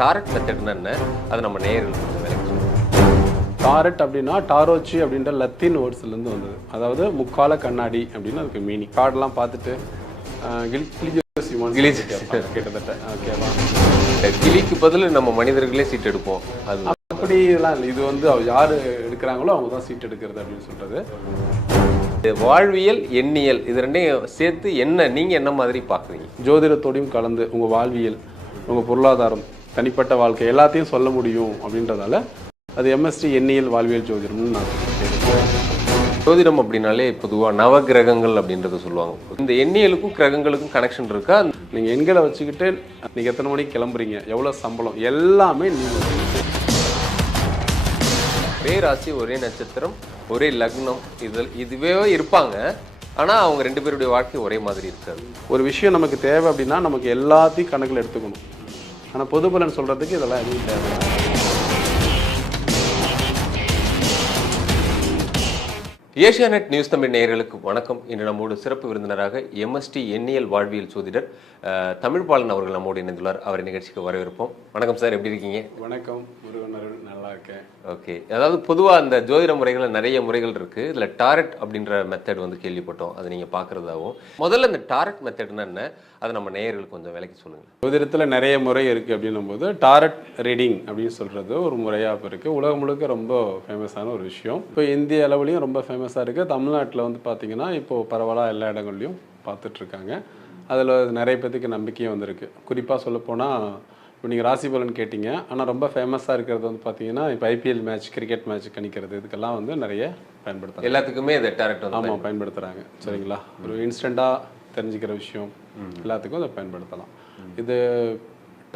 Target மெத்தட்னா என்ன அது நம்ம கொஞ்சம் விளக்கி. டாரட் அப்படின்னா டாரோச்சி அப்படின்ற லத்தீன் வேர்ட்ஸ்லேருந்து வந்தது. அதாவது முக்கால கண்ணாடி அப்படின்னு அதுக்கு மீனிங் கார்டெலாம் பார்த்துட்டு கிட்டத்தட்ட. ஓகேவா கிளிக்கு பதில் நம்ம மனிதர்களே சீட் எடுப்போம். அது அப்படிலாம் இல்லை. இது வந்து அவ யார் எடுக்கிறாங்களோ அவங்க தான் சீட் எடுக்கிறது அப்படின்னு சொல்கிறது வாழ்வியல் எண்ணியல். இது ரெண்டையும் சேர்த்து என்ன நீங்க என்ன மாதிரி பாக்குறீங்க ஜோதிடத்தோடையும் கலந்து உங்கள் வாழ்வியல் உங்கள் பொருளாதாரம் தனிப்பட்ட வாழ்க்கை எல்லாத்தையும் சொல்ல முடியும் அப்படின்றதால அது எம்எஸ்டி எண்ணியல் வாழ்வியல் ஜோதிடம்னு நான். ஜோதிடம் அப்படின்னாலே பொதுவா நவகிரகங்கள் அப்படின்றத சொல்லுவாங்க. இந்த எண்ணியலுக்கும் கிரகங்களுக்கும் கனெக்ஷன் இருக்கா? நீங்கள் எண்களை வச்சுக்கிட்டு நீங்கள் எத்தனை மணிக்கு கிளம்புறீங்க? எவ்வளோ சம்பளம்? எல்லாமே நீங்கள் ஒரே ராசி ஒரே நட்சத்திரம் ஒரே லக்னம் இதில் இதுவே இருப்பாங்க. ஆனா அவங்க ரெண்டு பேருடைய வாழ்க்கை ஒரே மாதிரி இருக்காது. ஒரு விஷயம் நமக்கு தேவை அப்படின்னா நமக்கு எல்லாத்தையும் கணக்கில் எடுத்துக்கணும். ஆனால் பொது பலன் சொல்கிறதுக்கு இதெல்லாம் எதுவும் தேவை ஏஷியாநெட் நியூஸ் தமிழ் நேயர்களுக்கு வணக்கம். இன்று நம்மோடு சிறப்பு விருந்தினராக எம்எஸ்டி எண்ணியல் வாழ்வியல் ஜோதிடர் அஹ், தமிழ்பாலன் அவர்கள் நம்மோடு இணைந்துள்ளார். அவரை நிகழ்ச்சிக்கு வரவேற்போம். வணக்கம் சார் எப்படி இருக்கீங்க? வணக்கம். நல்லா இருக்கேன். ஓகே. அதாவது பொதுவாக அந்த ஜோதிட முறைகளில் நிறைய முறைகள் இருக்கு. இதில் டாரட் அப்படின்ற மெத்தட் வந்து கேள்விப்பட்டோம். அதை நீங்கள் பார்க்குறதாகவும் முதல்ல இந்த டாரட் மெத்தட்னா என்ன? அதை நம்ம நேயர்களுக்கு கொஞ்சம் விலைக்கு சொல்லுங்கள் ஜோதிடத்தில் நிறைய முறை இருக்குது அப்படின்னும் போது டாரட் ரீடிங் அப்படின்னு சொல்கிறது ஒரு முறையாக இப்போ இருக்குது உலகம் முழுக்க ரொம்ப ஃபேமஸான ஒரு விஷயம். இப்போ இந்திய அளவுலையும் ரொம்ப ஃபேமஸாக இருக்குது தமிழ்நாட்டில் வந்து பார்த்திங்கன்னா இப்போது பரவலாக எல்லா இடங்கள்லையும் பார்த்துட்ருக்காங்க அதில் நிறைய பேத்துக்கு நம்பிக்கையும் வந்திருக்கு. குறிப்பாக சொல்லப்போனால் இப்போ நீங்கள் ராசி பலன் கேட்டிங்க. ஆனால் ரொம்ப ஃபேமஸாக இருக்கிறது வந்து பார்த்தீங்கன்னா இப்போ ஐபிஎல் மேட்ச் கிரிக்கெட் மேட்ச் கணிக்கிறது இதுக்கெல்லாம் வந்து நிறைய பயன்படுத்துகிறாங்க எல்லாத்துக்குமே டாரட் வந்து ஆமாம் பயன்படுத்துகிறாங்க சரிங்களா? ஒரு இன்ஸ்டண்ட்டாக தெரிஞ்சுக்கிற விஷயம். எல்லாத்துக்கும் அதை பயன்படுத்தலாம். இது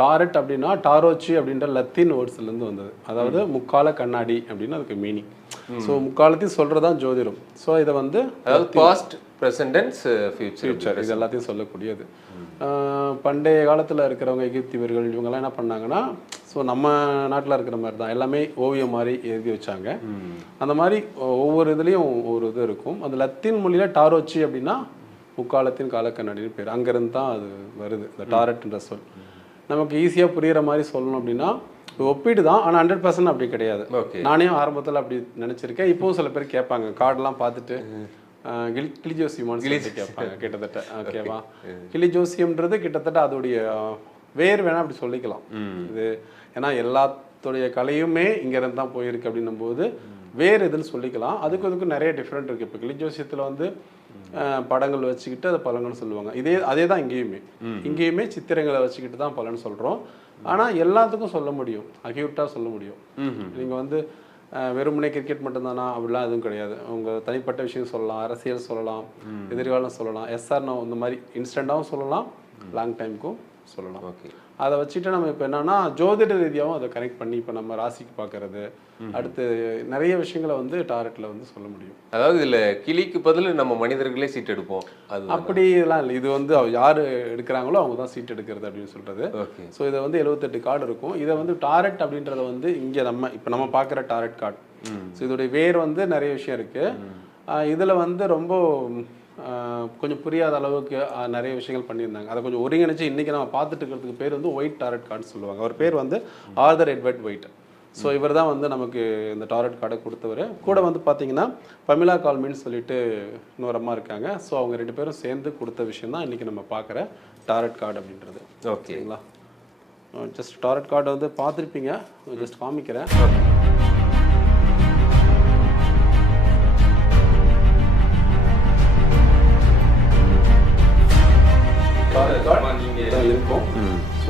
டாரட் அப்படின்னா டாரோச்சி அப்படின்ற லத்தீன் வேர்ட்ஸ்லேருந்து வந்தது. அதாவது முக்கால கண்ணாடி அப்படின்னு அதுக்கு மீனிங் ஸோ முக்காலத்தையும் சொல்கிறது தான் ஜோதிடம். ஸோ இதை வந்து அதாவது பாஸ்ட் ப்ரெசன்டென்ஸ் ஃபியூச்சர் ஃபியூச்சர் இது எல்லாத்தையும் சொல்லக்கூடியது. பண்டைய காலத்தில் இருக்கிறவங்க எகிப்தியர்கள் இவங்கெல்லாம் என்ன பண்ணாங்கன்னா ஸோ நம்ம நாட்டில் இருக்கிற மாதிரி தான் எல்லாமே ஓவியம் மாதிரி எழுதி வச்சாங்க. அந்த மாதிரி ஒவ்வொரு இதுலேயும் ஒவ்வொரு இது இருக்கும். அந்த லத்தீன் மொழியில் டாரோச்சி அப்படின்னா முக்காலத்தின் காலக்கண்ணாடின்னு பேர். அங்கேருந்து தான் அது வருது இந்த டாரட்ன்ற சொல். நமக்கு ஈஸியாக புரிகிற மாதிரி சொல்லணும் அப்படின்னா ஒப்பீடு தான் ஆனால் ஹண்ட்ரட் பர்சன்ட் அப்படி கிடையாது. நானே ஆரம்பத்தில் அப்படி நினச்சிருக்கேன். இப்போவும் சில பேர் கேட்பாங்க கார்டெலாம் பார்த்துட்டு கிளி கிளி ஜோசியமான்னு சொல்லிட்டு கேட்பாங்க கிட்டத்தட்ட. ஓகேவா? கிளி ஜோசியம்ன்றது கிட்டத்தட்ட அதோடைய வேர் வேணா அப்படி சொல்லிக்கலாம். இது ஏன்னா எல்லாத்துடைய கலையுமே இங்கேருந்து தான் போயிருக்கு அப்படின்னும் போது வேர் இதுன்னு சொல்லிக்கலாம். அதுக்கு அதுக்கு நிறைய டிஃப்ரெண்ட் இருக்குது இப்போ கிளி ஜோசியத்தில் வந்து படங்கள் வச்சுக்கிட்டு அதை பலன்கள் சொல்லுவாங்க. இதே அதே தான் இங்கேயுமே இங்கேயுமே சித்திரங்களை வச்சுக்கிட்டு தான் பலன் சொல்கிறோம் ஆனால் எல்லாத்துக்கும் சொல்ல முடியும். அக்யூட்டாக சொல்ல முடியும். நீங்கள் வந்து வெறுமனே கிரிக்கெட் மட்டும்தானா? அப்படிலாம் எதுவும் கிடையாது. உங்கள் தனிப்பட்ட விஷயம் சொல்லலாம். அரசியல் சொல்லலாம். எதிர்காலம் சொல்லலாம். எஸ்ஆர் நோ இந்த மாதிரி இன்ஸ்டண்ட்டாகவும் சொல்லலாம். லாங் டைமுக்கும் சொல்லலாம். ஓகே. அதை வச்சுட்டு நம்ம இப்போ என்னன்னா ஜோதிட ரீதியாகவும் அதை கனெக்ட் பண்ணி இப்போ நம்ம ராசிக்கு பார்க்கறது. அடுத்து நிறைய விஷயங்களை வந்து டாரட்டில் வந்து சொல்ல முடியும். அதாவது இதுல கிளிக்கு பதில் நம்ம மனிதர்களே சீட் எடுப்போம். அது அப்படிலாம் இல்லை. இது வந்து அவ- யாரு எடுக்கிறாங்களோ அவங்க தான் சீட் எடுக்கிறது அப்படின்னு சொல்றது. ஓகே. ஸோ இதை வந்து எழுபத்தெட்டு கார்டு இருக்கும். இதை வந்து டாரட் அப்படின்றத வந்து இங்கே நம்ம இப்போ நம்ம பார்க்குற டாரட் கார்டு ஸோ இதோடைய வேர் வந்து நிறைய விஷயம் இருக்கு. ஆஹ் இதுல வந்து ரொம்ப கொஞ்சம் புரியாத அளவுக்கு நிறைய விஷயங்கள் பண்ணியிருந்தாங்க. அதை கொஞ்சம் ஒருங்கிணைச்சு இன்னைக்கு நம்ம பார்த்துட்டு இருக்கிறதுக்கு பேர் வந்து ஒயிட் டாரட் கார்டு சொல்லுவாங்க. அவர் பேர் வந்து ஆர்தர் எட்வர்ட் ஒயிட் ஸோ இவர் தான் வந்து நமக்கு இந்த டாரட் கார்டை கொடுத்தவர். கூட வந்து பார்த்தீங்கன்னா பமிலா கால்மின்னு சொல்லிட்டு இன்னொரு அம்மா இருக்காங்க. ஸோ அவங்க ரெண்டு பேரும் சேர்ந்து கொடுத்த விஷயம் தான் இன்றைக்கி நம்ம பார்க்குற டாரட் கார்டு அப்படின்றது. ஓகே சரிங்களா? ஜஸ்ட் டாரட் கார்டை வந்து பார்த்துருப்பீங்க. ஜஸ்ட் காமிக்கிறேன்.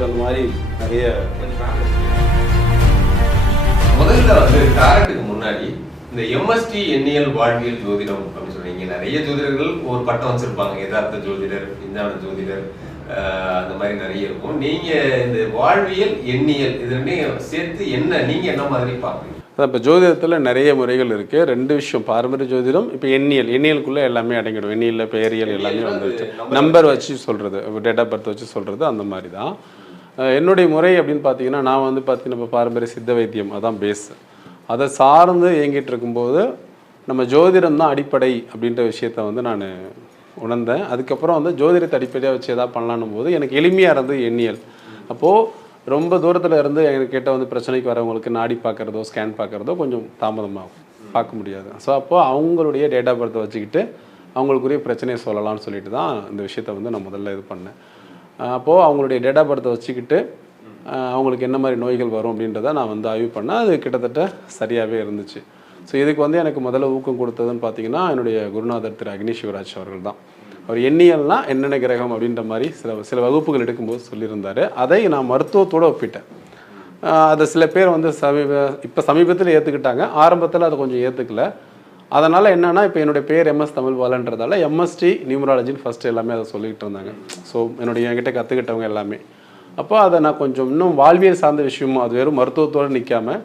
ஸோ அந்த மாதிரி நிறைய முதல்ல வந்து டாரட்டுக்கு முன்னாடி இந்த எம்எஸ்டி எண்ணியல் வாழ்வியல் ஜோதிடம் அப்படின்னு சொல்றீங்க. நிறைய ஜோதிடர்கள் ஒரு பட்டம் வச்சிருப்பாங்க. யதார்த்த ஜோதிடர் விஞ்ஞான ஜோதிடர் அந்த மாதிரி நிறைய இருக்கும். நீங்க இந்த வாழ்வியல் எண்ணியல் இது ரெண்டையும் சேர்த்து என்ன நீங்க என்ன மாதிரி பாக்குறீங்க இப்போ ஜோதிடத்தில் நிறைய முறைகள் இருக்குது ரெண்டு விஷயம் பாரம்பரிய ஜோதிடம் இப்போ எண்ணியல் எண்ணியலுக்குள்ளே எல்லாமே அடங்கிடும். எண்ணியல் பெயரியல் எல்லாமே வந்துருச்சு. நம்பர் வச்சு. சொல்கிறது டேட் ஆஃப் பர்த் வச்சு சொல்கிறது அந்த மாதிரி தான். என்னுடைய முறை அப்படின்னு பார்த்தீங்கன்னா நான் வந்து பார்த்தீங்கன்னா இப்போ பாரம்பரிய சித்த வைத்தியம் அதான் பேஸ் அதை சார்ந்து இயங்கிட்டு இருக்கும்போது நம்ம ஜோதிடம் தான் அடிப்படை அப்படின்ற விஷயத்த வந்து நான் உணர்ந்தேன். அதுக்கப்புறம் வந்து ஜோதிடத்தை அடிப்படையாக வச்சு எதாவது பண்ணலான்னும் போது எனக்கு எளிமையாக இருந்தது எண்ணியல். அப்போது ரொம்ப தூரத்தில் இருந்து எங்ககிட்ட வந்து பிரச்சனைக்கு வரவங்களுக்கு நாடி பார்க்குறதோ ஸ்கேன் பார்க்குறதோ கொஞ்சம் தாமதமாகும். பார்க்க முடியாது. ஸோ அப்போது அவங்களுடைய டேட் ஆஃப் பர்த்தை வச்சுக்கிட்டு அவங்களுக்குரிய பிரச்சனையை சொல்லலாம்னு சொல்லிட்டு தான் இந்த விஷயத்தை வந்து நான் முதல்ல இது பண்ணேன். அப்போது அவங்களுடைய டேட் ஆஃப் பர்த்தை வச்சுக்கிட்டு அவங்களுக்கு என்ன மாதிரி நோய்கள் வரும் அப்படின்றத நான் வந்து ஆய்வு பண்ணேன். அது கிட்டத்தட்ட சரியாகவே இருந்துச்சு. ஸோ இதுக்கு வந்து எனக்கு முதல்ல ஊக்கம் கொடுத்ததுன்னு பார்த்தீங்கன்னா என்னுடைய குருநாதர் திரு அக்னி சிவராஜ் அவர்கள் தான். அவர் எண்ணியல்னா என்னென்ன கிரகம் அப்படின்ற மாதிரி சில சில வகுப்புகள் எடுக்கும்போது சொல்லியிருந்தார். அதை நான் மருத்துவத்தோடு ஒப்பிட்டேன். அதை சில பேர் வந்து சமீப இப்போ சமீபத்தில் ஏற்றுக்கிட்டாங்க ஆரம்பத்தில் அதை கொஞ்சம் ஏற்றுக்கல அதனால் என்னென்னா இப்போ என்னுடைய பேர் எம்எஸ் தமிழ் பாலன்றதால எம்எஸ்டி நியூமராலஜின்னு ஃபஸ்ட்டு எல்லாமே அதை சொல்லிக்கிட்டு இருந்தாங்க. ஸோ என்னுடைய என்கிட்ட கற்றுக்கிட்டவங்க எல்லாமே. அப்போ அதை நான் கொஞ்சம் இன்னும் வாழ்வியல் சார்ந்த விஷயமும் அது வெறும் மருத்துவத்தோடு நிற்காமல்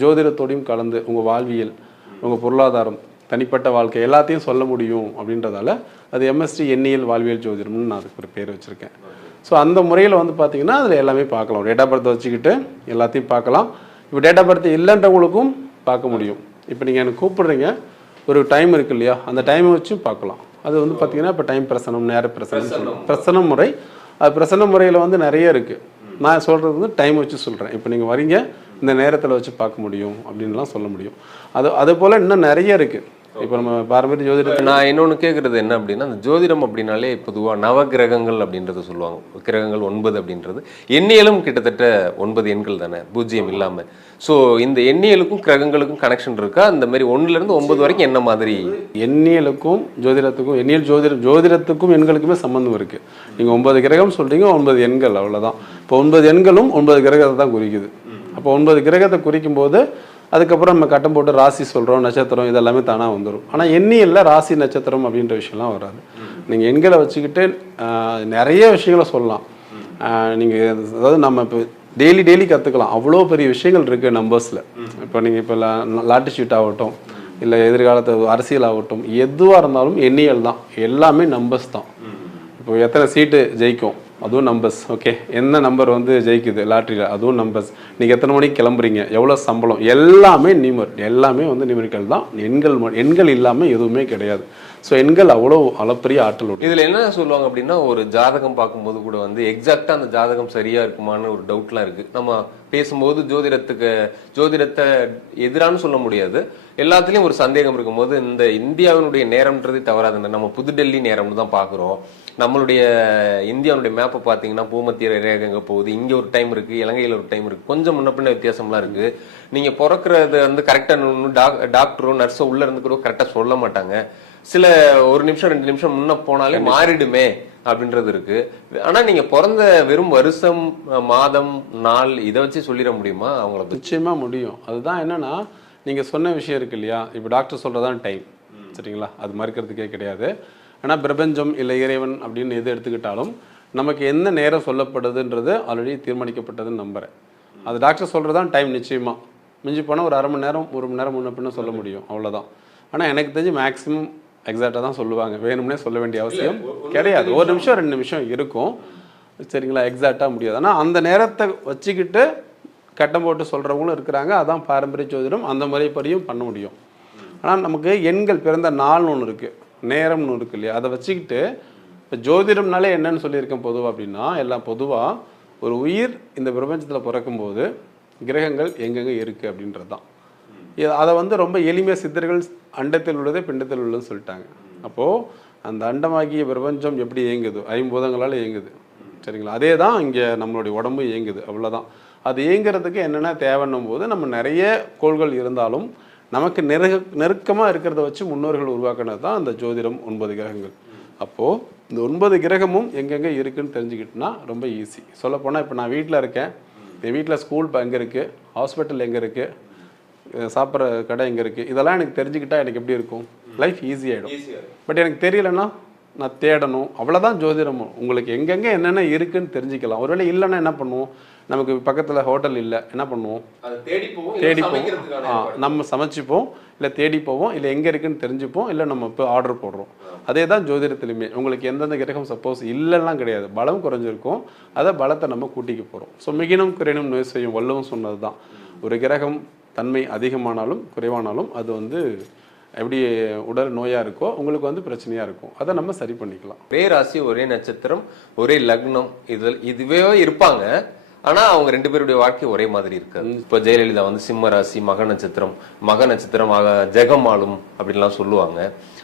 ஜோதிடத்தோடையும் கலந்து உங்கள் வாழ்வியல் உங்கள் பொருளாதாரம் தனிப்பட்ட வாழ்க்கை எல்லாத்தையும் சொல்ல முடியும் அப்படின்றதால அது எம்எஸ்டி எண்ணியல் வாழ்வியல் ஜோதிடம்னு நான் அதுக்கு ஒரு பேர் வச்சுருக்கேன். ஸோ அந்த முறையில் வந்து பார்த்தீங்கன்னா அதில் எல்லாமே பார்க்கலாம். டேட் ஆஃப் பர்த் வச்சுக்கிட்டு எல்லாத்தையும் பார்க்கலாம். இப்போ டேட் ஆஃப் பர்த் இல்லைன்றவங்களுக்கும் பார்க்க முடியும். இப்போ நீங்கள் எனக்கு கூப்பிடுறீங்க ஒரு டைம் இருக்கு இல்லையா? அந்த டைமை வச்சு பார்க்கலாம். அது வந்து பார்த்தீங்கன்னா இப்போ டைம் பிரசனம் நேர பிரசனம் பிரசன முறை. அது பிரசன முறையில் வந்து நிறைய இருக்குது நான் சொல்கிறது வந்து டைம் வச்சு சொல்கிறேன் இப்போ நீங்கள் வரீங்க இந்த நேரத்தில் வச்சு பார்க்க முடியும் அப்படின்லாம் சொல்ல முடியும். அது அது போல் இன்னும் நிறைய இருக்குது இப்போ நம்ம பாரம்பரிய ஜோதிடத்தில் நான் இன்னொன்று கேட்குறது என்ன அப்படின்னா அந்த ஜோதிடம் அப்படின்னாலே பொதுவாக நவகிரகங்கள் அப்படின்றத சொல்லுவாங்க. கிரகங்கள் ஒன்பது அப்படின்றது. எண்ணியலும் கிட்டத்தட்ட ஒன்பது எண்கள் தானே பூஜ்ஜியம் இல்லாமல் ஸோ இந்த எண்ணியலுக்கும் கிரகங்களுக்கும் கனெக்ஷன் இருக்கா? அந்த மாதிரி ஒன்றுலேருந்து ஒன்பது வரைக்கும் என்ன மாதிரி? எண்ணியலுக்கும் ஜோதிடத்துக்கும் எண்ணியல் ஜோதிடம் ஜோதிடத்துக்கும் எண்களுக்குமே சம்மந்தம் இருக்குது நீங்கள் ஒன்பது கிரகம் சொல்கிறீங்க ஒன்பது எண்கள் அவ்வளவுதான். இப்போ ஒன்பது எண்களும் ஒன்பது கிரகத்தை தான் குறிக்குது. அப்போ ஒன்பது கிரகத்தை குறிக்கும் போது அதுக்கப்புறம் நம்ம கட்டம் போட்டு ராசி சொல்கிறோம் நட்சத்திரம் இதெல்லாமே தானாக வந்துடும் ஆனால் எண்ணியில் ராசி நட்சத்திரம் அப்படின்ற விஷயம்லாம் வராது. நீங்கள் எண்களை வச்சுக்கிட்டு நிறைய விஷயங்களை சொல்லலாம். நீங்கள் அதாவது நம்ம இப்போ டெய்லி டெய்லி கற்றுக்கலாம் அவ்வளோ பெரிய விஷயங்கள் இருக்குது நம்பர்ஸில் இப்போ நீங்கள் இப்போ லாட்டி ஷீட் ஆகட்டும் இல்லை எதிர்காலத்து அரசியல் ஆகட்டும் எதுவாக இருந்தாலும் எண்ணியல் தான். எல்லாமே நம்பர்ஸ் தான். இப்போ எத்தனை சீட்டு ஜெயிக்கும்? அதுவும் நம்பர்ஸ் ஓகே என்ன நம்பர் வந்து ஜெயிக்குது லாட்ரியில் அதுவும் நம்பர்ஸ் நீங்கள் எத்தனை மணிக்கு கிளம்புறீங்க? எவ்வளோ சம்பளம்? எல்லாமே நியூமர் எல்லாமே வந்து நியூமரிக்கல் தான். எண்கள் எண்கள் இல்லாமல் எதுவுமே கிடையாது. ஸோ எண்கள் அவ்வளோ அளப்பரிய ஆற்றல் உண்டு இதில் என்ன சொல்லுவாங்க அப்படின்னா ஒரு ஜாதகம் பார்க்கும்போது கூட வந்து எக்ஸாக்டாக அந்த ஜாதகம் சரியாக இருக்குமான்னு ஒரு டவுட்லாம் இருக்குது நம்ம பேசும்போது ஜோதிடத்துக்கு ஜோதிடத்தை எதிரான்னு சொல்ல முடியாது. எல்லாத்துலேயும் ஒரு சந்தேகம் இருக்கும்போது இந்த இந்தியாவினுடைய நேரம்ன்றது தவறாது. நம்ம புதுடெல்லி நேரம்னு தான் பார்க்குறோம். நம்மளுடைய இந்தியாவுடைய மேப்பை பார்த்தீங்கன்னா பூமத்திய ரேகை எங்கே போகுது. இங்கே ஒரு டைம் இருக்குது இலங்கையில் ஒரு டைம் இருக்குது கொஞ்சம் முன்ன பின்ன வித்தியாசம்லாம் இருக்குது நீங்கள் பிறக்கிறது வந்து கரெக்டா டாக்டரோ நர்ஸோ உள்ளே இருந்து கூட கரெக்டாக சொல்ல மாட்டாங்க. சில ஒரு நிமிஷம் ரெண்டு நிமிஷம் முன்ன போனாலே மாறிடுமே அப்படின்றது இருக்கு. ஆனா நீங்க பிறந்த வெறும் வருஷம் மாதம் நாள் இதை வச்சு சொல்லிட முடியுமா? அவங்கள நிச்சயமா முடியும். அதுதான் என்னன்னா நீங்க சொன்ன விஷயம் இருக்கு இல்லையா? இப்போ டாக்டர் சொல்றதான் டைம் சரிங்களா? அது மறுக்கிறதுக்கே கிடையாது. ஆனா பிரபஞ்சம் இல்லை இறைவன் அப்படின்னு எது எடுத்துக்கிட்டாலும் நமக்கு என்ன நேரம் சொல்லப்படுதுன்றது ஆல்ரெடி தீர்மானிக்கப்பட்டதுன்னு நம்புறேன். அது டாக்டர் சொல்றதான் டைம் நிச்சயமா. மிஞ்சி போனால் ஒரு அரை மணி நேரம் ஒரு மணி நேரம் முன்ன பின்ன சொல்ல முடியும். அவ்வளவுதான். ஆனா எனக்கு தெரிஞ்சு மேக்ஸிமம் எக்ஸாக்டாக தான் சொல்லுவாங்க. வேணும்னே சொல்ல வேண்டிய அவசியம் கிடையாது. ஒரு நிமிஷம் ரெண்டு நிமிஷம் இருக்கும். சரிங்களா? எக்ஸாக்டாக முடியாது. ஆனால் அந்த நேரத்தை வச்சுக்கிட்டு கட்டம் போட்டு சொல்கிறவங்களும் இருக்கிறாங்க. அதான் பாரம்பரிய ஜோதிடம். அந்த முறைப்படியும் பண்ண முடியும். ஆனால் நமக்கு எண்கள் பிறந்த நாள்னு ஒன்று இருக்குது நேரம்னு இருக்கு இல்லையா? அதை வச்சுக்கிட்டு இப்போ ஜோதிடம்னாலே என்னன்னு சொல்லியிருக்கேன் பொதுவாக அப்படின்னா எல்லாம் பொதுவாக ஒரு உயிர் இந்த பிரபஞ்சத்தில் பிறக்கும்போது கிரகங்கள் எங்கெங்கே இருக்குது அப்படின்றது தான் அதை வந்து ரொம்ப எளிமையாக சித்தர்கள் அண்டத்தில் உள்ளதே பிண்டத்தில் உள்ளதுன்னு சொல்லிட்டாங்க. அப்போது அந்த அண்டமாகிய பிரபஞ்சம் எப்படி இயங்குது? ஐம்பூதங்களால் இயங்குது. சரிங்களா? அதே தான் இங்கே நம்மளுடைய உடம்பு இயங்குது. அவ்வளோதான் அது இயங்குறதுக்கு என்னென்ன தேவைன்னும் போது நம்ம நிறைய கோள்கள் இருந்தாலும் நமக்கு நெருக நெருக்கமாக இருக்கிறத வச்சு முன்னோர்கள் உருவாக்குனது தான் அந்த ஜோதிடம் ஒன்பது கிரகங்கள். அப்போது இந்த ஒன்பது கிரகமும் எங்கெங்கே இருக்குன்னு தெரிஞ்சுக்கிட்டுனா ரொம்ப ஈஸி சொல்லப்போனால் இப்போ நான் வீட்டில் இருக்கேன். என் வீட்டில் ஸ்கூல் எங்கே இருக்குது ஹாஸ்பிட்டல் எங்கே இருக்குது சாப்பிட்ற கடை எங்கே இருக்குது இதெல்லாம் எனக்கு தெரிஞ்சுக்கிட்டா எனக்கு எப்படி இருக்கும்? லைஃப் ஈஸியாகிடும் பட் எனக்கு தெரியலன்னா நான் தேடணும். அவ்வளோதான் ஜோதிடம் உங்களுக்கு எங்கெங்கே என்னென்ன இருக்குன்னு தெரிஞ்சுக்கலாம். ஒருவேளை இல்லைன்னா என்ன பண்ணுவோம்? நமக்கு பக்கத்தில் ஹோட்டல் இல்லை. என்ன பண்ணுவோம்? தேடி போவோம். ஆ நம்ம சமைச்சுப்போம். இல்லை தேடி போவோம். இல்லை எங்கே இருக்குன்னு தெரிஞ்சுப்போம். இல்லை நம்ம இப்போ ஆர்டர் போடுறோம். அதே தான் ஜோதிடத்துலையுமே உங்களுக்கு எந்தெந்த கிரகம் சப்போஸ் இல்லைலாம் கிடையாது. பலம் குறைஞ்சிருக்கும். அதை பலத்தை நம்ம கூட்டிக்க போகிறோம் ஸோ மிகினும் குறையினும் நோய் செய்யும் வல்லவும் சொன்னது தான் ஒரு கிரகம் தன்மை அதிகமானாலும் குறைவானாலும் அது வந்து எப்படி உடல் நோயாக இருக்கோ உங்களுக்கு வந்து பிரச்சனையாக இருக்கும். அதை நம்ம சரி பண்ணிக்கலாம். ஒரே ராசி ஒரே நட்சத்திரம் ஒரே லக்னம் இதில் இதுவே இருப்பாங்க. ஆனா அவங்க ரெண்டு பேருடைய வாழ்க்கை ஒரே மாதிரி இருக்காது. இப்போ ஜெயலலிதா வந்து சிம்ம ராசி மக நட்சத்திரம் மக நட்சத்திரம் ஜெகமாலும் அப்படின்லாம் சொல்லுவாங்க.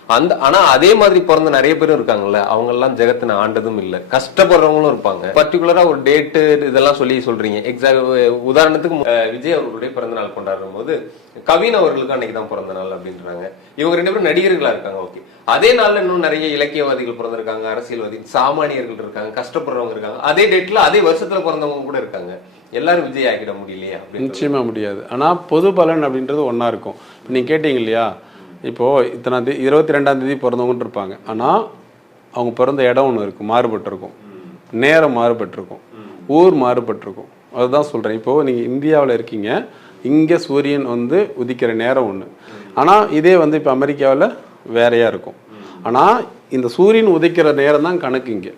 அந்த ஆனா அதே மாதிரி பிறந்த நிறைய பேரும் இருக்காங்கல்ல அவங்க எல்லாம் ஜெகத்தின ஆண்டதும் இல்ல. கஷ்டப்படுறவங்களும் இருப்பாங்க. பர்டிகுலரா ஒரு டேட்டு இதெல்லாம் சொல்லி சொல்றீங்க. எக்ஸாக்ட் உதாரணத்துக்கு விஜய் அவர்களுடைய பிறந்த நாள் கொண்டாடும் போது கவின் அவர்களுக்கு அன்னைக்கு தான் பிறந்த நாள் அப்படின்றாங்க. இவங்க ரெண்டு பேரும் நடிகர்களா இருக்காங்க ஓகே அதே நாள்ல இன்னும் நிறைய இலக்கியவாதிகள் பிறந்திருக்காங்க அரசியல்வாதி சாமானியர்கள் இருக்காங்க கஷ்டப்படுறவங்க இருக்காங்க. அதே டேட்ல அதே வருஷத்துல பிறந்தவங்க கூட இருக்காங்க. எல்லாரும் விஜய் ஆகிட முடியலையா அப்படின்னு நிச்சயமா முடியாது. ஆனா பொது பலன் அப்படின்றது ஒன்னா இருக்கும். நீங்க கேட்டீங்க இல்லையா? இப்போது இத்தனாம் தேதி இருபத்தி ரெண்டாம் தேதி பிறந்தவங்கன்னு இருப்பாங்க ஆனால் அவங்க பிறந்த இடம் ஒன்று இருக்கும் மாறுபட்டிருக்கும். நேரம் மாறுபட்டிருக்கும். ஊர் மாறுபட்டிருக்கும். அதுதான் சொல்கிறேன் இப்போது நீங்கள் இந்தியாவில் இருக்கீங்க இங்கே சூரியன் வந்து உதிக்கிற நேரம் ஒன்று ஆனால் இதே வந்து இப்போ அமெரிக்காவில் வேறையாக இருக்கும். ஆனால் இந்த சூரியன் உதிக்கிற நேரம் தான் கணக்கு இங்கே.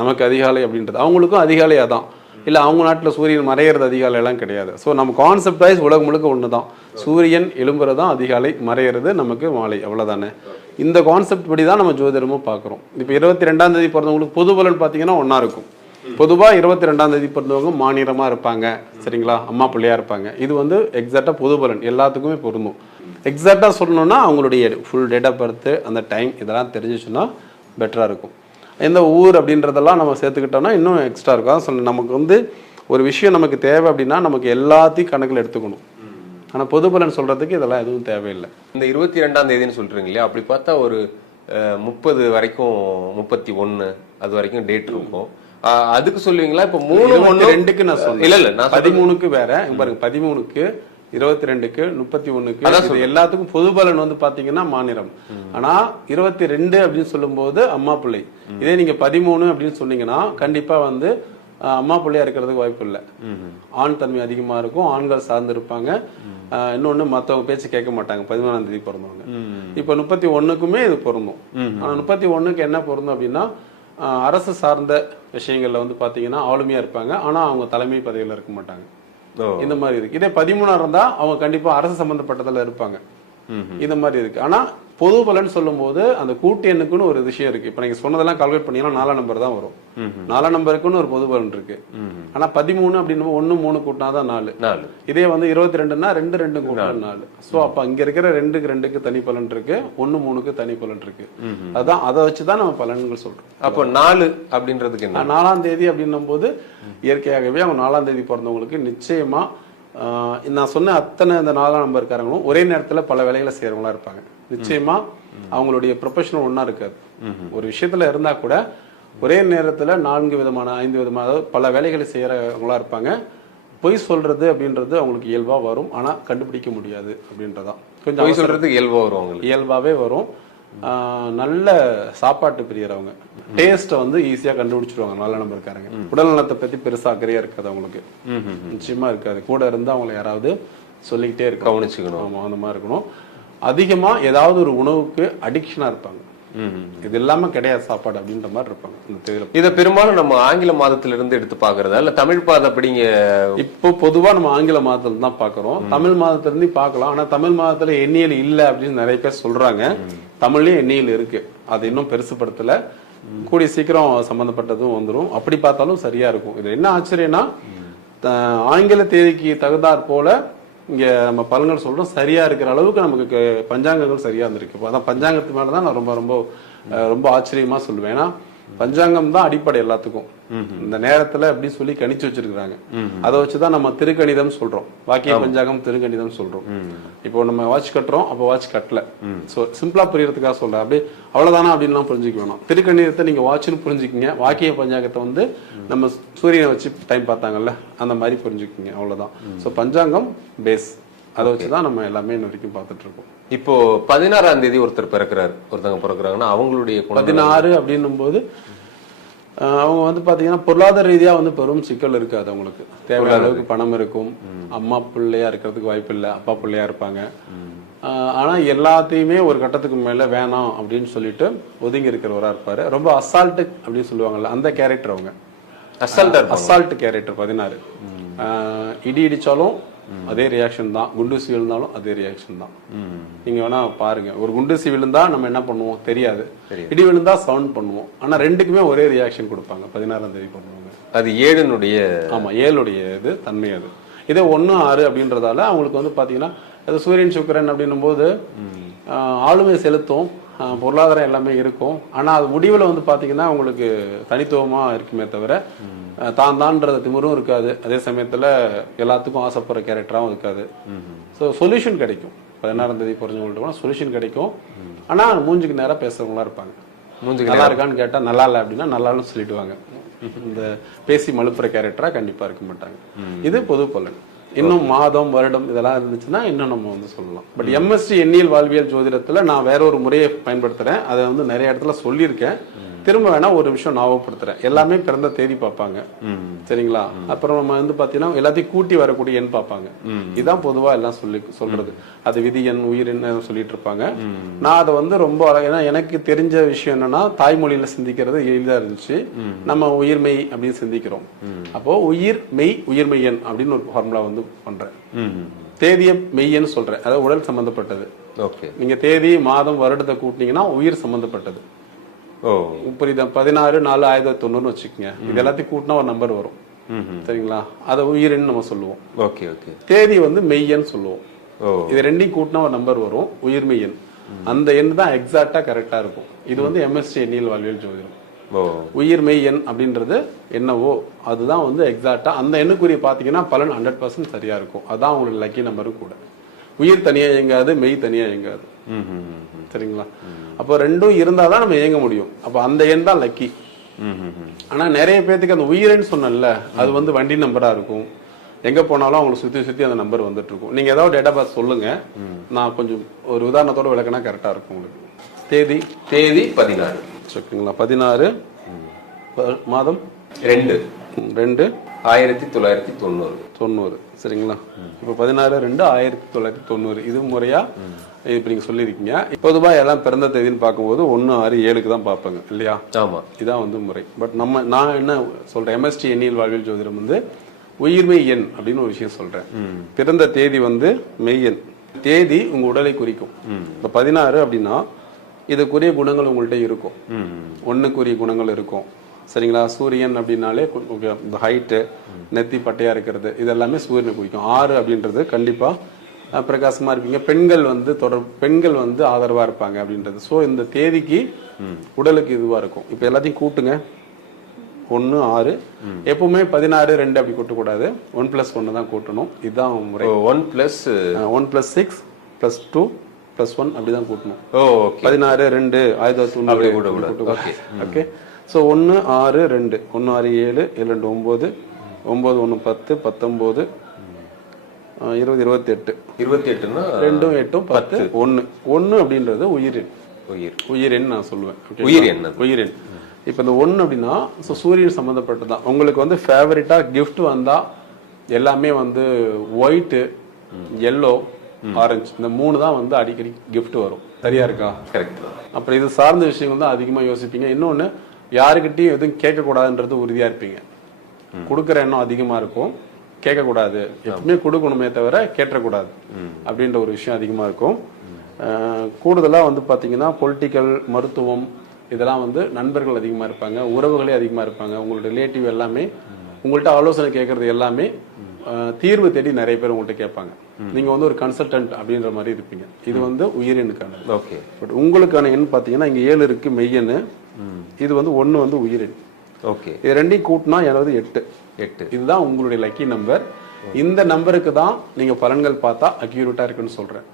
நமக்கு அதிகாலை அப்படின்றது. அவங்களுக்கும் அதிகாலையாக தான். இல்லை அவங்க நாட்டில் சூரியன் மறையிறது அதிகாலையெல்லாம் கிடையாது. ஸோ நம்ம கான்செப்ட் வைஸ் உலகம் முழுக்க ஒன்று தான் சூரியன் எழும்புறது தான் அதிகாலை மறையிறது நமக்கு மாலை அவ்வளோதானே இந்த கான்செப்ட் படி தான் நம்ம ஜோதிடமும் பார்க்குறோம். இப்போ இருபத்தி ரெண்டாம் தேதி பிறந்தவங்களுக்கு பொது பலன் பார்த்தீங்கன்னா ஒன்றா இருக்கும். பொதுவாக இருபத்தி ரெண்டாம் தேதி பிறந்தவங்க மாநிலமாக இருப்பாங்க சரிங்களா? அம்மா பிள்ளையா இருப்பாங்க. இது வந்து எக்ஸாக்டாக பொது பலன். எல்லாத்துக்குமே பொருந்தும். எக்ஸாக்டாக சொல்லணும்னா அவங்களுடைய ஃபுல் டேட் ஆஃப் பர்த் அந்த டைம் இதெல்லாம் தெரிஞ்சிச்சுன்னா பெட்டராக இருக்கும். எந்த ஊர் அப்படின்றதெல்லாம் நம்ம சேர்த்துக்கிட்டோம்னா இன்னும் எக்ஸ்ட்ரா இருக்கும். அதான் சொன்னேன் நமக்கு வந்து ஒரு விஷயம் நமக்கு தேவை அப்படின்னா நமக்கு எல்லாத்தையும் கணக்கில் எடுத்துக்கணும். ஆனால் பொது பலன் சொல்கிறதுக்கு இதெல்லாம் எதுவும் தேவையில்லை. இந்த இருபத்தி ரெண்டாம் தேதின்னு சொல்றீங்க இல்லையா அப்படி பார்த்தா ஒரு முப்பது வரைக்கும் முப்பத்தி ஒண்ணு அது வரைக்கும் டேட் இருக்கும். அதுக்கு சொல்லுவீங்களா? இப்ப மூணு ஒண்ணு ரெண்டுக்கு நான் சொன்னேன் இல்ல இல்ல நான் பதிமூணுக்கு வேற. பாருங்க பதிமூணுக்கு இருபத்தி ரெண்டுக்கு முப்பத்தி ஒண்ணுக்கு எல்லாத்துக்கும் பொது பலன் வந்து பாத்தீங்கன்னா மாநிலம். ஆனா இருபத்தி ரெண்டு அப்படின்னு சொல்லும்போது அம்மா பிள்ளை. இதே நீங்க பதிமூணு அப்படின்னு சொன்னீங்கன்னா கண்டிப்பா வந்து அம்மா பிள்ளையா இருக்கிறதுக்கு வாய்ப்பு இல்லை. ஆண் தன்மை அதிகமா இருக்கும். ஆண்கள் சார்ந்து இருப்பாங்க. அஹ், இன்னொன்னு மத்தவங்க பேச்சு கேட்க மாட்டாங்க. பதிமூணாம் தேதி பிறந்தவங்க. இப்ப முப்பத்தி ஒண்ணுக்குமே இது பொருந்தும். ஆனா முப்பத்தி ஒண்ணுக்கு என்ன பொருந்தும் அப்படின்னா அரசு சார்ந்த விஷயங்கள்ல வந்து பாத்தீங்கன்னா ஆளுமையா இருப்பாங்க. ஆனா அவங்க தலைமை பதவியில இருக்க மாட்டாங்க. இந்த மாதிரி இருக்கு. இதே பதிமூணா இருந்தா அவங்க கண்டிப்பா அரசு சம்பந்தப்பட்டதுல இருப்பாங்க. இந்த மாதிரி இருக்கு. ஆனா பொது பலன் சொல்லும்போது அந்த கூட்டு எண்ணுக்குன்னு ஒரு விஷயம் இருக்கு. இப்ப நீங்க சொன்னதெல்லாம் கால்குலேட் பண்ணீங்கன்னா நாலாம் நம்பர் தான் வரும். நாலாம் நம்பருக்குன்னு ஒரு பொது பலன் இருக்கு. ஆனா பதிமூணு அப்படின்னு ஒண்ணு மூணு கூட்டினா தான் நாலு. நாலு. இதே வந்து இருபத்தி ரெண்டுன்னா ரெண்டு ரெண்டு கூட்டல் நாலு. சோ அப்ப இங்க இருக்கிற ரெண்டுக்கு ரெண்டுக்கு தனி பலன் இருக்கு. ஒண்ணு மூணுக்கு தனி பலன் இருக்கு. அதான் அதை வச்சுதான் நம்ம பலன்கள் சொல்றோம். அப்போ நாலு அப்படின்றதுக்கு என்ன? நாலாம் தேதி அப்படின்னும் போது இயற்கையாகவே அவங்க நாலாம் தேதி பிறந்தவங்களுக்கு நிச்சயமா நான் சொன்ன அத்தனை இந்த நாலாம் நம்பர் இருக்காரங்களும் ஒரே நேரத்துல பல வேலைகளை செய்யறவங்களா இருப்பாங்க. நிச்சயமா அவங்களுடைய ப்ரொஃபஷனல் ஒண்ணா இருக்காது ஒரு விஷயத்துல இருந்தா கூட ஒரே நேரத்துல நான்கு விதமான ஐந்து விதமான பல வேலைகளை செய்யறவங்களா இருப்பாங்க. பொய் சொல்றது அப்படின்றது அவங்களுக்கு இயல்பா வரும். ஆனா கண்டுபிடிக்க முடியாது அப்படின்றதான். கொஞ்சம் பொய் சொல்றதுக்கு இயல்பா வரும் அவங்களுக்கு. இயல்பாவே வரும். ஆஹ் நல்ல சாப்பாட்டு பிரியறவங்க. டேஸ்ட்டை வந்து ஈஸியா கண்டுபிடிச்சிருவாங்க நல்ல நம்பருக்காரங்க உடல் நலத்தை பத்தி பெருசா அக்கறையா இருக்காது அவங்களுக்கு. நிச்சயமா இருக்காது. கூட இருந்து அவங்களை யாராவது சொல்லிக்கிட்டே இருக்க கவனிச்சுக்கணும். அந்த மாதிரி இருக்கணும். அதிகமா ஏதாவது ஒரு உணவுக்கு அடிக்ஷனா இருப்பாங்க. இது எல்லாமே கிடையாது சாப்பாடு அப்படின்ற மாதிரி இருப்பாங்க இந்த தேதியில இத பெரும்பாலும் நம்ம ஆங்கில மாதத்துல இருந்து எடுத்து பாக்குறதா இல்ல தமிழ் பாதப்படிங்க இப்போ பொதுவா நம்ம ஆங்கில மாதத்துல தான் பாக்குறோம் தமிழ் மாதத்துல இருந்து பார்க்கலாம். ஆனா தமிழ் மாதத்துல எண்ணியல் இல்ல அப்படின்னு நிறைய பேர் சொல்றாங்க. தமிழ்லயும் எண்ணியல் இருக்கு. அது இன்னும் பெருசுபடுத்தல கூடிய சீக்கிரம் சம்பந்தப்பட்டதும் வந்துரும். அப்படி பார்த்தாலும் சரியா இருக்கும். இது என்ன ஆச்சரியம்னா ஆங்கில தேதிக்கு தகுந்தாற் போல இங்கே நம்ம பலன்கள் சொல்கிறோம் சரியாக இருக்கிற அளவுக்கு நமக்கு பஞ்சாங்கங்கள் சரியாக இருந்திருக்கு. இப்போ அதான் பஞ்சாங்கத்து மேலே தான் நான் ரொம்ப ரொம்ப ரொம்ப ஆச்சரியமாக சொல்லுவேன். ஏன்னா பஞ்சாங்கம் தான் அடிப்படை எல்லாத்துக்கும். இந்த நேரத்துல அப்படின்னு சொல்லி கணிச்சு வச்சிருக்காங்க அதை வச்சுதான் நம்ம திருக்கணிதம் சொல்றோம். வாக்கிய பஞ்சாங்கம் திருக்கணிதம் சொல்றோம். இப்போ நம்ம வாட்ச் கட்டுறோம் அப்போ வாட்ச் கட்டல. சோ சிம்பிளா புரியறதுக்காக சொல்றேன். அப்படியே அவ்வளவுதானா அப்படின்லாம் புரிஞ்சுக்க வேணாம். திருக்கணிதத்தை நீங்க வாட்ச்னு புரிஞ்சுக்கிங்க. வாக்கிய பஞ்சாங்கத்தை வந்து நம்ம சூரியனை வச்சு டைம் பார்த்தாங்கல்ல அந்த மாதிரி புரிஞ்சுக்கிங்க. அவ்வளவுதான். சோ பஞ்சாங்கம் பேஸ் அதை வச்சுதான் நம்ம எல்லாமே இன்ன வரைக்கும் பார்த்துட்டு இருக்கோம். இப்போ பதினாறாம் தேதி ஒருத்தர் பிறக்கிறாரு. ஒருத்தவங்க பிறக்கிறாங்கன்னா அவங்களுடைய பதினாறு அப்படின்னும் போது அவங்க வந்து பாத்தீங்கன்னா பொருளாதார ரீதியா வந்து பெரும் சிக்கல் இருக்காது அவங்களுக்கு. தேவையான அளவுக்கு பணம் இருக்கும். அம்மா பிள்ளையா இருக்கிறதுக்கு வாய்ப்பு இல்லை. அப்பா பிள்ளையா இருப்பாங்க. ஆனா எல்லாத்தையுமே ஒரு கட்டத்துக்கு மேல வேணாம் அப்படின்னு சொல்லிட்டு ஒதுங்கி இருக்கிறவரா இருப்பாரு. ரொம்ப அசால்ட்டு அப்படின்னு சொல்லுவாங்கல்ல அந்த கேரக்டர் அவங்க. அசால்ட்டா அசால்ட் கேரக்டர் பதினாறு. இடி இடிச்சாலும் அதே ரியாக்ஷன் தான். குண்டூசி விழுந்தாலும் அதே ரியாக்ஷன் தான். நீங்க வேணா பாருங்க. ஒரு குண்டூசி விழுந்தா நம்ம என்ன பண்ணுவோம்? தெரியாது. இடி விழுந்தா சவுண்ட் பண்ணுவோம். ஆனா ரெண்டுக்குமே ஒரே ரியாக்ஷன் கொடுப்பாங்க. பதினாறாம் தேதி பண்ணுவாங்க. அது ஏழுனுடைய ஆமா ஏழுடைய இது தன்மை அது. இதே ஒன்று ஆறு அப்படின்றதால அவங்களுக்கு வந்து பாத்தீங்கன்னா அது சூரியன் சுக்கிரன் அப்படின்னும் போது ஆளுமை செலுத்தும். பொருளாதாரம் எல்லாமே இருக்கும். ஆனா அது முடிவுல வந்து பாத்தீங்கன்னா உங்களுக்கு தனித்துவமா இருக்குமே தவிர தான் தான்ன்ற திமிரும் இருக்காது. அதே சமயத்துல எல்லாத்துக்கும் ஆசைப்படுற கேரக்டராகவும் இருக்காது. ஸோ சொல்யூஷன் கிடைக்கும். பதினாறாம் தேதி குறைஞ்சவங்கள்ட்ட சொல்யூஷன் கிடைக்கும். ஆனா மூஞ்சுக்கு நேரா பேசுறவங்களா இருப்பாங்க. மூஞ்சுக்கு நல்லா இருக்கான்னு கேட்டா நல்லா இல்லை அப்படின்னா நல்லாலும் சொல்லிடுவாங்க. இந்த பேசி மலுப்புற கேரக்டரா கண்டிப்பா இருக்க மாட்டாங்க. இது பொது பலன். இன்னும் மாதம் வருடம் இதெல்லாம் இருந்துச்சுன்னா இன்னும் நம்ம வந்து சொல்லலாம். பட் எம்எஸ்சி எண்ணியல் வாழ்வியல் ஜோதிடத்துல நான் வேற ஒரு முறையை பயன்படுத்துறேன். அதை வந்து நிறைய இடத்துல சொல்லியிருக்கேன். திரும்ப வேணா ஒரு விஷயம் ஞாபகப்படுத்துறேன். எல்லாமே பிறந்த தேதி பார்ப்பாங்க. சரிங்களா? அப்புறம் நம்ம வந்து பாத்தீங்கன்னா எல்லாத்தையும் கூட்டி வரக்கூடிய எண் பார்ப்பாங்க. இதான் பொதுவா எல்லாம் சொல்லி சொல்றது. அது விதி எண் உயிர் எண் சொல்லிட்டு இருப்பாங்க. நான் அதை வந்து ரொம்ப ஏன்னா எனக்கு தெரிஞ்ச விஷயம் என்னன்னா தாய்மொழியில சிந்திக்கிறது எளிதா இருந்துச்சு. நம்ம உயிர்மெய் அப்படின்னு சிந்திக்கிறோம். அப்போ உயிர் மெய் உயிர்மெய் எண் அப்படின்னு ஒரு ஃபார்முலா வந்து பண்றேன். தேதிய மெய்யன்னு சொல்றேன். அதாவது உடல் சம்பந்தப்பட்டது. ஓகே. நீங்க தேதி மாதம் வருடத்தை கூட்டினீங்கன்னா உயிர் சம்பந்தப்பட்டது. ஓ. புரியுதா பதினாறு நாலு ஆயிரத்தி தொள்ளாயிரத்தி தொண்ணூறுன்னு வச்சுக்கோங்க. இது எல்லாத்தையும் கூட்டினா ஒரு நம்பர் வரும். சரிங்களா? அதை உயிர்னு நம்ம சொல்லுவோம். Okay okay. தேதி வந்து மெய்யன்னு சொல்லுவோம். ஓ. இது ரெண்டையும் கூட்டினா ஒரு நம்பர் வரும். உயிர்மை எண் அந்த எண் தான் எக்ஸாக்டா கரெக்டா இருக்கும். இது வந்து எம்எஸ்டி எண்ணியல் வாழ்வியல் ஜோதிடம். ஓ. உயிர்மெய் எண் அப்படின்றது என்னவோ அதுதான் வந்து எக்ஸாக்டா அந்த எண்ணுக்குரிய பாத்தீங்கன்னா பலன் ஹண்ட்ரட் பர்சன்ட் சரியா இருக்கும். அதான் உங்களுக்கு லக்கி நம்பரும் கூட. உயிர் தனியா இயங்காது மெய் தனியா இயங்காது. சரிங்களா? அப்போ ரெண்டும் இருந்தாதான் நம்ம இயங்க முடியும். அப்போ அந்த எண் தான் லக்கி ம் ம் ம் ஆனா நிறைய பேத்துக்கு அந்த உயிரன்னு சொன்னேன்ல அது வந்து வண்டி நம்பரா இருக்கும். எங்க போனாலும் அவங்களுக்கு சுத்தி சுத்தி அந்த நம்பர் வந்துட்டு இருக்கும் நீங்க ஏதாவது டேட்டா பாஸ் சொல்லுங்க. நான் கொஞ்சம் ஒரு உதாரணத்தோட விளக்கினா கரெக்டா இருக்கும் உங்களுக்கு. தேதி? தேதி பதினாறு. ஓகேங்களா பதினாறு. மாதம்? ரெண்டு. ரெண்டு. ஆயிரத்தி தொள்ளாயிரத்தி தொண்ணூறு. தொண்ணூறு. சரிங்களா? இப்போ பதினாறு ரெண்டு ஆயிரத்தி தொள்ளாயிரத்தி தொண்ணூறு. இது முறையா இப்போ நீங்க சொல்லியிருக்கீங்க. பொதுவா எல்லாம் பிறந்த தேதின்னு பார்க்கும்போது ஒன்று ஆறு ஏழுக்கு தான் பார்ப்பாங்க இல்லையா? ஆமா. இதான் வந்து முறை. பட் நம்ம நான் என்ன சொல்றேன் எம்எஸ்டி எண்ணியல் வாழ்வியல் ஜோதிடம் வந்து உயிர்மை எண் அப்படின்னு ஒரு விஷயம் சொல்றேன். பிறந்த தேதி வந்து மெய்யெண் தேதி உங்க உடலை குறிக்கும். இப்ப பதினாறு அப்படின்னா இதுக்குரிய குணங்கள் உங்கள்ட்ட இருக்கும். ஒண்ணுக்குரிய குணங்கள் இருக்கும். சரிங்களா? சூரியன் அப்படின்னாலே ஹைட்டு நெத்தி பட்டையா இருக்கிறது இது எல்லாமே சூரியனை குறிக்கும் ஆறு அப்படின்றது கண்டிப்பா அஹ், பிரகாசமா இருப்பீங்க. பெண்கள் வந்து தொடர் பெண்கள் வந்து ஆதரவா இருப்பாங்க அப்படின்றது. ஸோ இந்த தேதிக்கு உடலுக்கு இதுவா இருக்கும். இப்போ எல்லாத்தையும் கூட்டுங்க. ஒன்று ஆறு. எப்பவுமே பதினாறு ரெண்டு அப்படி கூட்டக்கூடாது. ஒன் பிளஸ் ஒன்று தான் கூட்டணும். இதுதான் முறை. One plus one plus six plus two plus one அப்படி தான் கூட்டணும். ஓ பதினாறு ரெண்டு ஆயிரத்தி தொள்ளாயிரத்தி. ஓகே ஓகே ஸோ ஒன்று ஆறு ரெண்டு. ஒன்று ஆறு ஏழு ஏழு ரெண்டு ஒம்பது ஒம்பது ஒன்று பத்து பத்தொம்போது இருபது இருபத்தெட்டு. இருபத்தி எட்டுன்னா ரெண்டும் எட்டும் பத்து ஒன்று ஒன்று அப்படின்றது உயிரின். உயிர். உயிரெண் நான் சொல்லுவேன்? உயிரெண் அது. உயிரெண் இப்போ இந்த ஒன்று அப்படின்னா ஸோ சூரியன் சம்மந்தப்பட்டது தான் உங்களுக்கு வந்து ஃபேவரட்டாக கிஃப்ட் வந்தா எல்லாமே வந்து ஒயிட்டு எல்லோ ஆரஞ்சு இந்த மூணு தான் வந்து அடிக்கடி gift வரும். சரியா இருக்கா? கரெக்ட் தான். அப்புறம் இது சார்ந்த விஷயங்கள் தான் அதிகமாக யோசிப்பீங்க. இன்னொன்று யாருக்கிட்டையும் எதுவும் கேட்கக்கூடாதுன்றது உறுதியாக இருப்பீங்க. கொடுக்குற எண்ணம் அதிகமாக இருக்கும். கேட்கக்கூடாது. எப்பவுமே கொடுக்கணுமே தவிர கேட்டக்கூடாது. அப்படின்ற ஒரு விஷயம் அதிகமாக இருக்கும். கூடுதலாக வந்து பார்த்தீங்கன்னா பொலிட்டிக்கல் மருத்துவம் இதெல்லாம் வந்து நண்பர்கள் அதிகமாக இருப்பாங்க. உறவுகளே அதிகமாக இருப்பாங்க. உங்களோட ரிலேட்டிவ் எல்லாமே உங்கள்கிட்ட ஆலோசனை கேட்கறது எல்லாமே தீர்வு தேடி நிறைய பேர் உங்கள்கிட்ட கேட்பாங்க. நீங்கள் வந்து ஒரு கன்சல்டன்ட் அப்படின்ற மாதிரி இருப்பீங்க. இது வந்து உயிரெண்ணுக்கானது ஓகே. பட் உங்களுக்கான எண் பார்த்தீங்கன்னா இங்கே ஏழு இருக்கு மெய்யெண்ணு இது வந்து ஒன்று வந்து உயிரெண் ஓகே. இது ரெண்டையும் கூட்டினா எனது எட்டு. எட்டு. இதுதான் உங்களுடைய லக்கி நம்பர் இந்த நம்பருக்கு தான் நீங்க பலன்கள் பார்த்தா அக்யூரேட்டா இருக்குன்னு சொல்றேன்.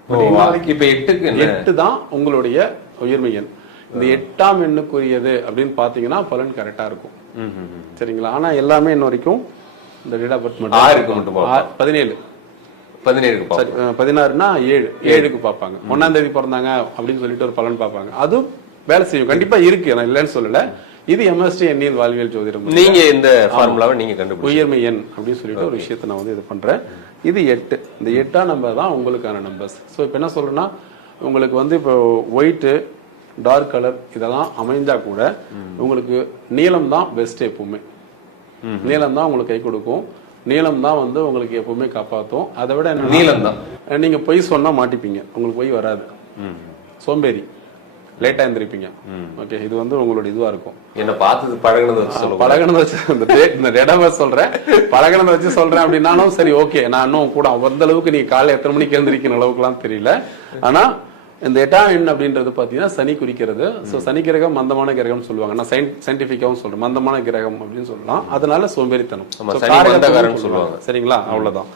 இப்ப எட்டுக்கு எட்டு தான் உங்களுடைய உயர்மை எண். இந்த எட்டாம் எண்ணுக்குரியது அப்படின்னு பாத்தீங்கன்னா பலன் கரெக்டா இருக்கும். சரிங்களா? ஆனா எல்லாமே இன்ன வரைக்கும் இந்த டேட் ஆஃப் பர்த் மட்டும் பதினேழு. பதினேழுக்கு பதினாறுனா ஏழு. ஏழுக்கு பார்ப்பாங்க. ஒன்னாம் தேதி பிறந்தாங்க அப்படின்னு சொல்லிட்டு ஒரு பலன் பார்ப்பாங்க. அதுவும் வேலை செய்யும். கண்டிப்பா இருக்கு. நான் இல்லைன்னு சொல்லல. இது எம்எஸ்டி எண்ணியல் வாழ்வியல் ஜோதிடம் நீங்க இந்த ஃபார்முலாவை நீங்க கண்டுபிடிச்சு உயர்மை எண் அப்படின்னு சொல்லிட்டு ஒரு விஷயத்தை நான் வந்து இது பண்றேன். இது எட்டு. இந்த எட்டாம் நம்பர் தான் உங்களுக்கான நம்பர்ஸ் ஸோ இப்போ என்ன சொல்றேன்னா உங்களுக்கு வந்து இப்போ ஒயிட்டு டார்க் கலர் இதெல்லாம் அமைஞ்சா கூட உங்களுக்கு நீலம் தான் பெஸ்ட் எப்பவுமே. நீலம் தான் உங்களுக்கு கை கொடுக்கும். நீலம் தான் வந்து உங்களுக்கு எப்பவுமே காப்பாற்றும் அதை விட நீலம் தான். நீங்க பொய் சொன்னா மாட்டிப்பீங்க. உங்களுக்கு பொய் வராது. சோம்பேறி. லேட்டா எந்திரிப்பீங்க ஓகே இது வந்து உங்களோட இதுவா இருக்கும். என்ன பார்த்தது பழகுனது வச்சு சொல்லுங்க. பழகினதை வச்சு இந்த date- இந்த டேட்டாவை சொல்றேன். பழகினதை வச்சு சொல்றேன் அப்படின்னாலும் சரி ஓகே நான் இன்னும் கூட அந்த அளவுக்கு நீ காலைல எத்தனை மணிக்கு எழுந்திருக்கிற அளவுக்குலாம் தெரியல. ஆனா இந்த எட்டாம் எண் அப்படின்றது பாத்தீங்கன்னா சனி குறிக்கிறது. ஸோ சனி கிரகம் மந்தமான கிரகம்னு சொல்லுவாங்க. நான் சயின்டிஃபிக்காவும் சொல்றேன். மந்தமான கிரகம் அப்படின்னு சொல்லலாம். அதனால சோம்பேறித்தனம். சொல்லுவாங்க. சரிங்களா? அவ்வளவுதான்.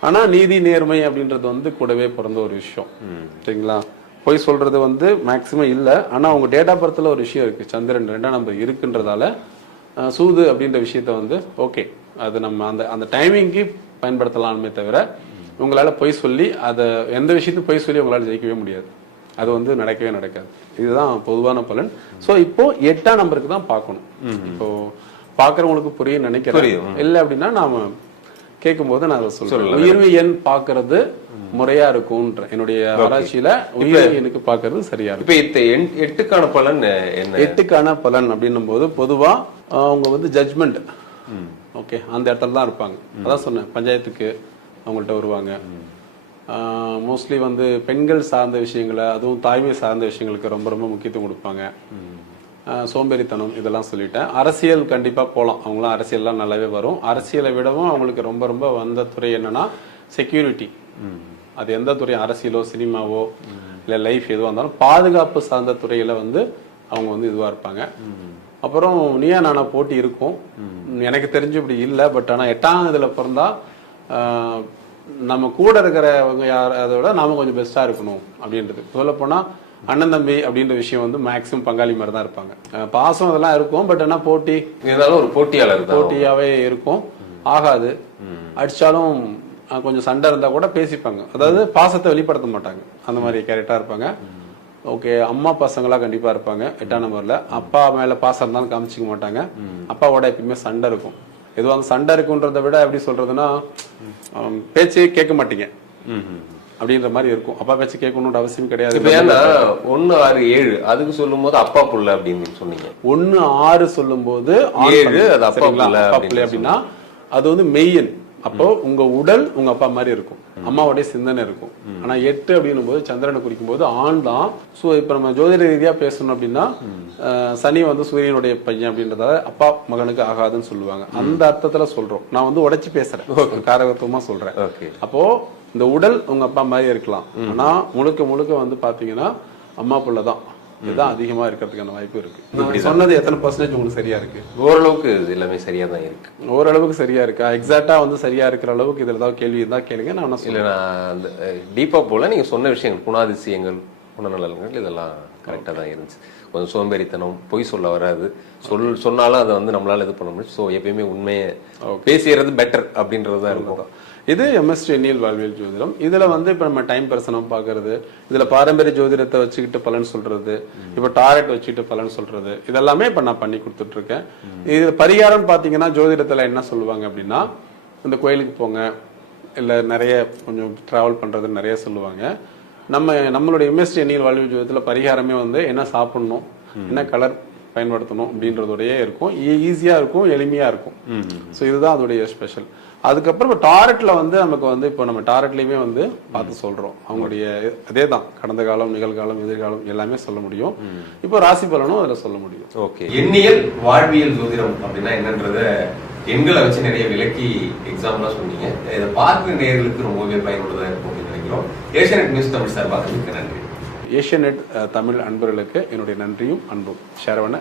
ஆனா நீதி நேர்மை அப்படின்றது வந்து கூடவே பிறந்த ஒரு விஷயம். சரிங்களா? பொய் சொல்றது வந்து மேக்சிமம் இல்ல. ஆனா உங்க டேட்டா பர்த்தில் ஒரு விஷயம் இருக்கு. சந்திரன் ரெண்டாம் நம்பர் இருக்குன்றதால சூது அப்படின்ற விஷயத்த வந்து ஓகே அது நம்ம அந்த அந்த டைமிங்க்கு பயன்படுத்தலாமே தவிர உங்களால பொய் சொல்லி அதை எந்த விஷயத்தையும் பொய் சொல்லி உங்களால ஜெயிக்கவே முடியாது. அது வந்து நடக்கவே நடக்காது. இதுதான் பொதுவான பலன். சோ இப்போ எட்டாம் நம்பருக்கு தான் பார்க்கணும். இப்போ பாக்குறவங்களுக்கு புரியும். நினைக்கிறேன். இல்ல அப்படின்னா நாம கேட்கும்போது நான் அதை சொல்றேன். உயிர்வு எண் பாக்குறது முறையா இருக்கும்ன்ற என்னுடைய ஆராய்ச்சியில உயிர்வு எண்ணுக்கு பாக்குறது சரியா இருக்கும் இப்ப எட்டுக்கான பலன் என்ன? எட்டுக்கான பலன் அப்படின்னும் போது பொதுவா அவங்க வந்து ஜட்ஜ்மெண்ட் ஓகே அந்த இடத்துல தான் இருப்பாங்க. அதான் சொன்னேன் பஞ்சாயத்துக்கு அவங்கள்ட்ட வருவாங்க. மோஸ்ட்லி வந்து பெண்கள் சார்ந்த விஷயங்களை அதுவும் தாய்மை சார்ந்த விஷயங்களுக்கு ரொம்ப ரொம்ப முக்கியத்துவம் கொடுப்பாங்க. சோம்பேறித்தனம் இதெல்லாம் சொல்லிட்டேன். அரசியல் கண்டிப்பாக போகலாம் அவங்களாம் அரசியல்லாம் நல்லாவே வரும். அரசியலை விடவும் அவங்களுக்கு ரொம்ப ரொம்ப வந்த துறை என்னன்னா செக்யூரிட்டி அது எந்த துறை? அரசியலோ சினிமாவோ இல்லை லைஃப் எதுவாக இருந்தாலும் பாதுகாப்பு சார்ந்த துறையில் வந்து அவங்க வந்து இதுவாக இருப்பாங்க. அப்புறம் நீயா நானா போட்டி இருக்கும். எனக்கு தெரிஞ்சு இப்படி இல்லை பட் ஆனால் எட்டாம் இதில் பிறந்தா நம்ம கூட இருக்கிறவங்க யார் அதை விட நாம கொஞ்சம் பெஸ்ட்டாக இருக்கணும் அப்படின்றது. சொல்லப்போனால் அண்ணன் தம்பி அப்படின்ற விஷயம் வந்து மேக்சிமம் பங்காளி மாதிரி தான் இருப்பாங்க. பாசம் அதெல்லாம் இருக்கும் பட் ஆனா போட்டி இருந்தாலும் ஒரு போட்டியாளர் தான். போட்டியாவே இருக்கும். ஆகாது. அடிச்சாலும் அஹ், கொஞ்சம் சண்டை இருந்தா கூட பேசிப்பாங்க. அதாவது பாசத்தை வெளிப்படுத்த மாட்டாங்க. அந்த மாதிரி கேரக்டரா இருப்பாங்க. ஓகே அம்மா பசங்களா கண்டிப்பா இருப்பாங்க எட்டாம் நம்பர்ல அப்பா மேல பாசம் இருந்தாலும் காமிச்சிக்க மாட்டாங்க. அப்பாவோட எப்பயுமே சண்டை இருக்கும். எதுவாக சண்டை இருக்குன்றதை விட எப்படி சொல்றதுன்னா ஹம், பேச்சே கேட்க மாட்டீங்க. அப்படின்ற மாதிரி இருக்கும். அப்பா பேச்சு கேட்கணுன்ற அவசியம் இப்ப கிடையாது ஏன்னா ஒண்ணு ஆறு ஏழு அதுக்கு சொல்லும் போது அப்பா புள்ள அப்படின்னு சொன்னீங்க. ஒன்னு ஆறு சொல்லும்போது ஏழு. அது அப்பா? புள்ள அப்பா புள்ளி அப்படின்னா அது வந்து மெய்யன். அப்போ உங்க உடல் உங்க அப்பா மாதிரி இருக்கும். அம்மாவுடைய சிந்தனை இருக்கும். ஆனா எட்டு அப்படின்னும் போது சந்திரனை குறிக்கும் போது ஆண் தான். சோ இப்ப நம்ம ஜோதிட ரீதியா பேசணும் அப்படின்னா சனி வந்து சூரியனுடைய பையன் அப்படின்றதால அப்பா மகனுக்கு ஆகாதுன்னு சொல்லுவாங்க. அந்த அர்த்தத்துல சொல்றோம். நான் வந்து உடைச்சு பேசுறேன். காரகத்துவமா சொல்றேன். அப்போ இந்த உடல் உங்க அப்பா மாதிரி இருக்கலாம். ஆனா முழுக்க முழுக்க வந்து பாத்தீங்கன்னா அம்மா புள்ள தான் இதுதான் அதிகமா இருக்கிறதுக்கான வாய்ப்பு இருக்கு. சொன்னது எத்தனை பர்சன்டேஜ் உங்களுக்கு சரியா இருக்கு? ஓரளவுக்கு இது எல்லாமே சரியா தான் இருக்கு. ஓரளவுக்கு சரியா இருக்கா? எக்ஸாக்டா வந்து சரியா இருக்கிற அளவுக்கு இதுல ஏதாவது கேள்வி இருந்தா கேளுங்க நான் இல்ல நான் அந்த டீப்பா போல நீங்க சொன்ன விஷயங்கள் குணாதிசயங்கள் குணநலன்கள் இதெல்லாம் கரெக்டா தான் இருந்துச்சு. கொஞ்சம் சோம்பேறித்தனம் பொய் சொல்ல வராது. சொல் சொன்னாலும் அதை வந்து நம்மளால இது பண்ண முடியும். ஸோ எப்பயுமே உண்மையை பேசிடுறது பெட்டர் அப்படின்றது தான் இருக்கும். இது எம்எஸ்டி எண்ணியல் வாழ்வியல் ஜோதிடம். இதுல வந்து இப்ப நம்ம டைம் பிரசனம் பாக்குறது இதுல பாரம்பரிய ஜோதிடத்தை வச்சுக்கிட்டு பலன் சொல்றது இப்ப டாரெட் வச்சுக்கிட்டு பலன் சொல்றது இதெல்லாமே இப்ப நான் பண்ணி கொடுத்துட்டு இருக்கேன் இது பரிகாரம் பாத்தீங்கன்னா ஜோதிடத்துல என்ன சொல்லுவாங்க அப்படின்னா இந்த கோயிலுக்கு போங்க இல்ல நிறைய கொஞ்சம் டிராவல் பண்றது நிறைய சொல்லுவாங்க. நம்ம நம்மளுடைய எம்எஸ்டி எண்ணியல் வாழ்வியல் ஜோதிடத்துல பரிகாரமே வந்து என்ன சாப்பிடணும் என்ன கலர் பயன்படுத்தணும் அப்படின்றதோடயே இருக்கும். ஈஸியா இருக்கும் எளிமையா இருக்கும். ஸோ இதுதான் அதோடைய ஸ்பெஷல் அதுக்கப்புறம் இப்போ டாரெட்ல வந்து நமக்கு வந்து இப்போ நம்ம டாரெட்லயுமே வந்து பார்த்து சொல்றோம். அவங்களுடைய அதே தான் கடந்த காலம் நிகழ்காலம் எதிர்காலம் எல்லாமே சொல்ல முடியும். இப்போ ராசி பலனும் அதுல சொல்ல முடியும். ஓகே. எண்ணியல் வாழ்வியல் ஜோதிடம் அப்படின்னா என்னன்றத எண்களை வச்சு நிறைய விளக்கி எக்ஸாம்பிளா சொன்னீங்க. இதை பார்க்குற நேர்களுக்கு ரொம்பவே பயனுள்ளதா இருக்கும் அப்படின்னு நினைக்கிறோம். ஏஷியநெட் நியூஸ் தமிழ் சார்பாக மிக்க நன்றி. ஏஷியநெட் தமிழ் அன்பர்களுக்கு என்னுடைய நன்றியும் அன்பும். ஷரவண